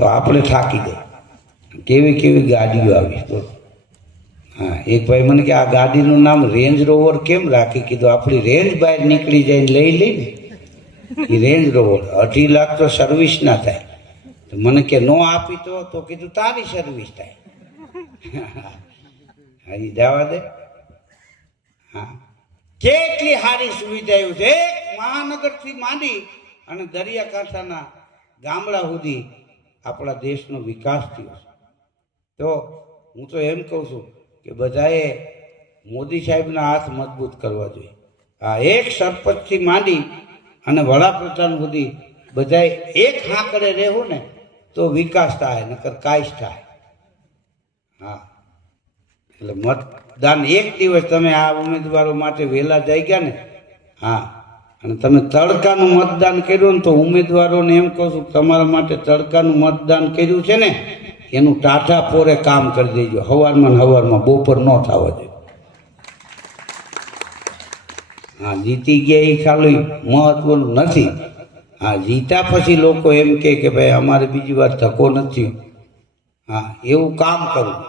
તો આપણે થાકી જાય. કેવી કેવી ગાડીઓ આવી તો. હા, એક ભાઈ મને કે આ ગાડીનું નામ રેન્જ રોવર કેમ રાખી? કીધું આપણી રેન્જ બહાર નીકળી જાય ને લઈ લઈને એ રેન્જ રોવર 2.5 લાખ તો સર્વિસ ના થાય. તો મને કે નો આપી તો કીધું તારી સર્વિસ થાય. હજી જવા દે. હા, કેટલી સારી સુવિધાઓ છે. મહાનગરથી માંડી અને દરિયાકાંઠાના ગામડા સુધી આપણા દેશનો વિકાસ થયો છે. તો હું તો એમ કહું છું કે બધાએ મોદી સાહેબના હાથ મજબૂત કરવા જોઈએ. આ એક સરપંચથી માંડી અને વડાપ્રધાન સુધી બધાએ એક હાંકડે રહેવું ને તો વિકાસ થાય, નકર કાંઈ જ થાય. હા, એટલે મતદાન એક દિવસ તમે આ ઉમેદવારો માટે વહેલા જઈ ગયા ને, હા, અને તમે તડકાનું મતદાન કર્યું ને તો ઉમેદવારોને એમ કહું છું તમારા માટે તડકાનું મતદાન કર્યું છે ને એનું ટાટા પોરે કામ કરી દેજો. હવારમાં બપોર ન થવા જોઈએ. હા, જીતી ગયા એ ખાલી મહત્વનું નથી. હા, જીતા પછી લોકો એમ કે ભાઈ અમારે બીજી વાર ધક્કો નથી. હા, એવું કામ કરવું.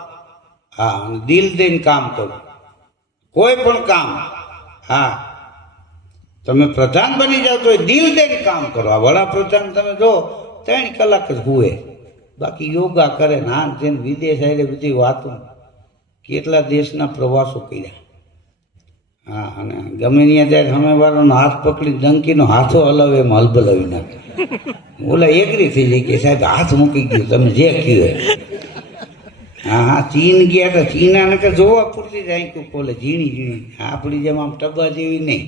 હા, અને દિલ દઈને કામ કરવું, કોઈ પણ કામ. હા, તમે પ્રધાન બની જાઓ તો દિલ દઈને કામ કરો. આ વડાપ્રધાન તમે જો 3 કલાક જ હુએ, બાકી યોગા કરે ને આ જેને વિદેશ આવીને બધી વાતો. કેટલા દેશના પ્રવાસો કર્યા. હા, અને ગમે ત્યાં જાય સામેવાળાનો હાથ પકડી ડંકીનો હાથો હલાવે એમ હલબલાવી નાખે. ઓલા એગ્રી થઈ જાય કે સાહેબ હાથ મૂકી ગયો તમે જે કહ્યું. હા, ચીન ગયા તો ચીનાને કે જોવા પૂરતી જ આંખું ખોલે ઝીણી. આપણી જેમ આમ ટબા જેવી નહીં,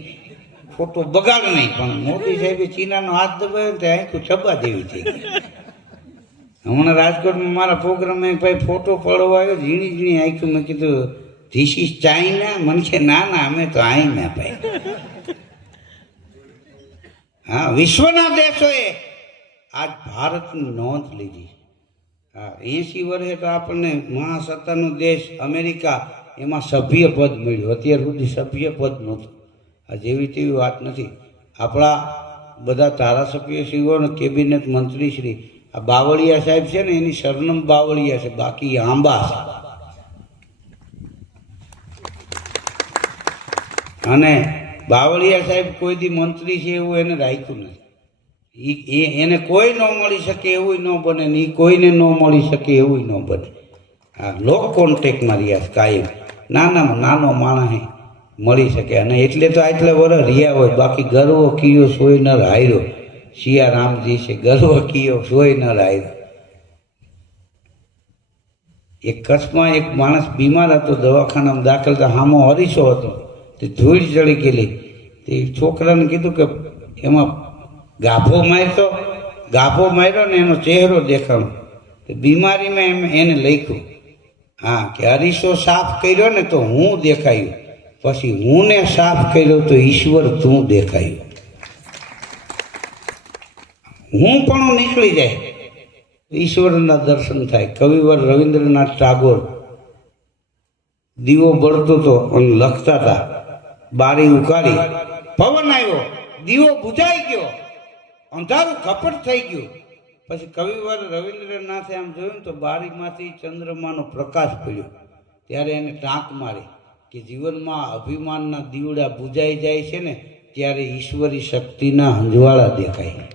ફોટો બગાડ નહીં. પણ મોદી સાહેબે ચીનાનો હાથ દબાવ્યો તો આંખું ટબા જેવી થઈ ગઈ. હમણાં રાજકોટમાં મારા પ્રોગ્રામમાં ભાઈ ફોટો પડવા આવ્યો, ઝીણી આંખું. મેં કીધું ધીસ ઇઝ ચાઇના? મને કે ના અમે તો આઈના ભાઈ. હા, વિશ્વના દેશોએ આજ ભારતની નોંધ લીધી. હા, 80 વર્ષે તો આપણને મહાસત્તાનો દેશ અમેરિકા એમાં સભ્ય પદ મળ્યું. અત્યાર સુધી સભ્ય પદ નહોતું. આ જેવી તેવી વાત નથી. આપણા બધા ધારાસભ્યશ્રીઓ અને કેબિનેટ મંત્રીશ્રી આ બાવળિયા સાહેબ છે ને એની સરનામ બાવળિયા છે, બાકી આંબા છે. અને બાવળિયા સાહેબ કોઈ દી મંત્રી છે એવું એને રાખ્યું નથી. એને કોઈ ન મળી શકે એવું ન બને ને એ કોઈને ન મળી શકે એવું ન બને. હા, લોક કોન્ટેક્ટમાં રહ્યા કાયમ. નાનામાં નાનો માણસ મળી શકે. અને એટલે તો આટલા વર્ષ રહ્યા હોય. બાકી ગર્વ કિયો સોય ન હાર્યો. સિયારામજી છે, ગર્વ કિયો સોય ન હાર્યો. એક કચ્છમાં એક માણસ બીમાર હતો, દવાખાનામાં દાખલ હતા. સામો હરીસો હતો, તે ધૂળ ચડી ગયેલી. તે છોકરાને કીધું કે એમાં ગાભો માર્યો ને એનો ચહેરો દેખાણો. બીમારીમાં એને લખ્યું, હા, કે અરીસો સાફ કર્યો ને તો હું દેખાયું, પછી હું ને સાફ કર્યો તો ઈશ્વર તું દેખાયું. હું પણ નીકળી જાય ઈશ્વરના દર્શન થાય. કવિવર રવિન્દ્રનાથ ટાગોર દીવો બળતો હતો અને લખતા હતા. બારી ઉકાળી, પવન આવ્યો, દીવો બુઝાઈ ગયો, અંધારું ખપટ થઈ ગયું. પછી કવિવર રવિન્દ્રનાથે આમ જોયું તો બારીમાંથી ચંદ્રમાનો પ્રકાશ પડ્યો. ત્યારે એને ટાંક મારી કે જીવનમાં અભિમાનના દીવડા બુજાઈ જાય છે ને ત્યારે ઈશ્વરી શક્તિના હંજવાળા દેખાય.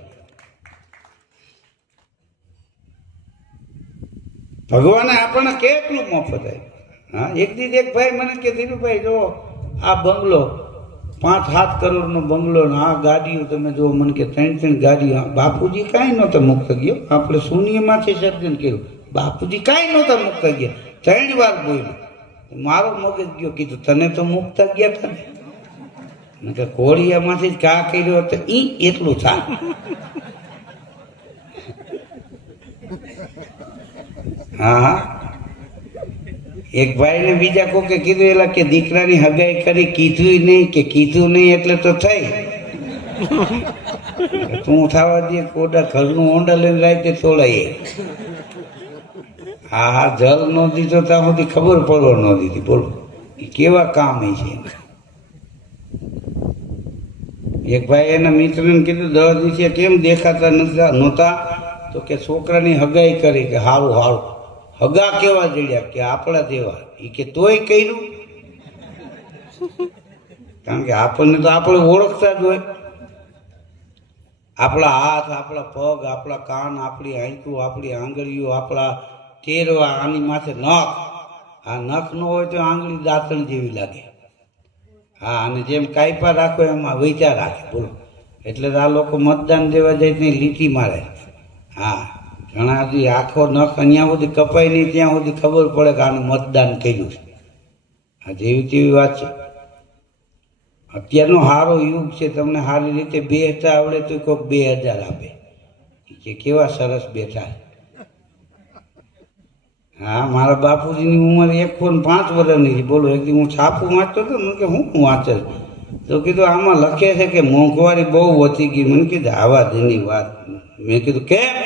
ભગવાને આપણને કેટલું મફત આપ્યું. હા, એક ભાઈ મને કે ધીરુભાઈ જો આ બંગલો 5-7 કરોડનો બંગલો ને આ ગાડીઓ તમે જો. મને કે 3 ગાડીઓ. બાપુજી કાંઈ નહોતા મુક્ત ગયો. આપણે શૂન્યમાંથી સર્જન કર્યું. બાપુજી કાંઈ નહોતા મુક્ત ગયા. 3 વાર બોલ્યું. મારો મગજ ગયો. કીધું તને તો મુક્ત ગયા હતા ને કે કોળિયામાંથી જ કા કર્યો હતો એટલું થાય. હા, એક ભાઈને બીજા કોકે કીધું એલા કે દીકરાની હગાઈ કરી, કીધું નહીં કે કીધું નહીં એટલે તો થઈ. તું થવા દે કોડા ઘરનું ઓંડા લઈને રાતે તોડાય. હા, જલ ન દીધો ત્યાં સુધી ખબર પડવા ન દીધી. બોલો એ કેવા કામ છે. એક ભાઈ એના મિત્રને કીધું 10 દિવસે કેમ દેખાતા નહોતા? તો કે છોકરાની હગાઈ કરી કે હારું હારું. હગા કેવા જડ્યા કે આપણા જેવા. એ કે તોય કર્યું, કારણ કે આપણને તો આપણે ઓળખતા જ હોય. આપણા હાથ, આપણા પગ, આપણા કાન, આપણી આંખો, આપણી આંગળીઓ, આપણા ટેરવા, આની માથે નખ. આ નખ ન હોય તો આંગળી દાંતણ જેવી લાગે. હા, અને જેમ કાયપા રાખો એમાં વૈચા રાખે. બોલો, એટલે આ લોકો મતદાન દેવા જાય ત્યાં લીટી મારે. હા, ઘણા સુધી આખો નખ અહીંયા સુધી કપાય નહીં ત્યાં સુધી ખબર પડે કે આનું મતદાન કર્યું છે. આ જેવી તેવી વાત છે. અત્યારનો સારો યુગ છે, તમને સારી રીતે બેસતા આવડે તો કોઈક 2000 આપે કે કેવા સરસ બેઠા. હા, મારા બાપુજીની ઉંમર 105 વર્ષની છે. બોલો, એક દી હું છાપું વાંચતો હતો, મને કે હું વાંચે તો કીધું આમાં લખે છે કે મોંઘવારી બહુ વધી ગઈ. મને કીધું આવા જેની વાત. મેં કીધું કેમ?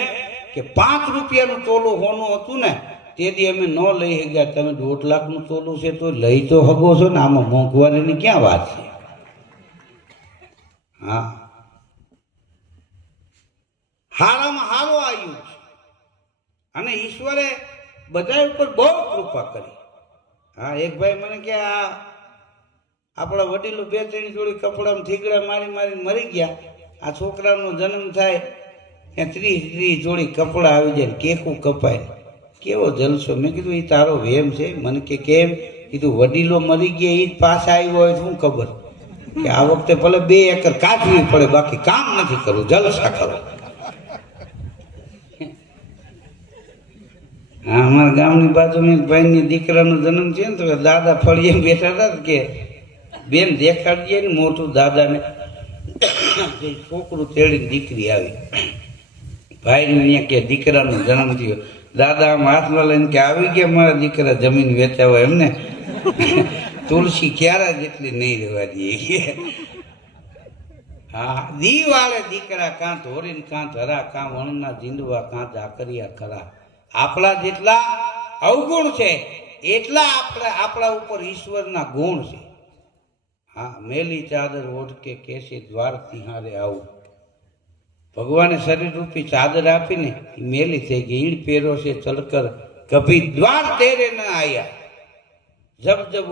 કે 5 રૂપિયાનું તોલું હોનું હતું ને તેથી અમે ન લઈ શક્યા. તમે 1.5 લાખનું તોલું છે તો લઈ તો શકો છો ને, આમાં મોંઘવારીની ક્યાં વાત છે? હા, હારામાં હારો આવ્યું છે અને ઈશ્વરે બધા ઉપર બહુ કૃપા કરી. હા, એક ભાઈ મને કે આ આપણા વડીલો 2-3 જોડી કપડામાં થીગડા મારી મારીને મરી ગયા. આ છોકરાનો જન્મ થાય ત્યાં 30 જોડી કપડાં આવી જાય, કેકું કપાય, કેવો જલસો. મેં કીધું એ તારો વેમ છે? મને કે કેમ? કીધું વડીલો મરી ગયા એ જ પાછા આવ્યો હોય શું ખબર કે આ વખતે ભલે 2 એકર કાઢવી પડે, બાકી કામ નથી કરવું, જલસા કરો. હા, અમારા ગામની બાજુમાં એક ભાઈની દીકરાનો જન્મ છે ને તો દાદા ફળીએ બેઠા હતા કે બેન દેખાડીએ ને મોટું દાદાને. છોકરું તેડીને દીકરી આવી. ભાઈને અહીંયા કે દીકરાનો જન્મ થયો. દાદા આમ હાથમાં લઈને કે આવી ગયા મારા દીકરા, જમીન વેચાવો એમને. તુલસી ક્યારા જેટલી નહીં રહેવા દઈએ. હા, દીવાળે દીકરા કાં ધોરીને કાં ધરા, કાં વણના જીંડવા, કાં ઝાકરિયા ખરા. આપણા જેટલા અવગુણ છે એટલા આપણા ઉપર ઈશ્વરના ગુણ છે. હા, મેલી ચાદર ઓઢકે કેસે દ્વાર તિહારે આવું. ભગવાને શરીર રૂપી ચાદર આપીને એ મેલી થઈ ગઈ. ઈડ પહેરો છે ચલકર કભી દ્વાર તેરે ન આયા, જબ જબ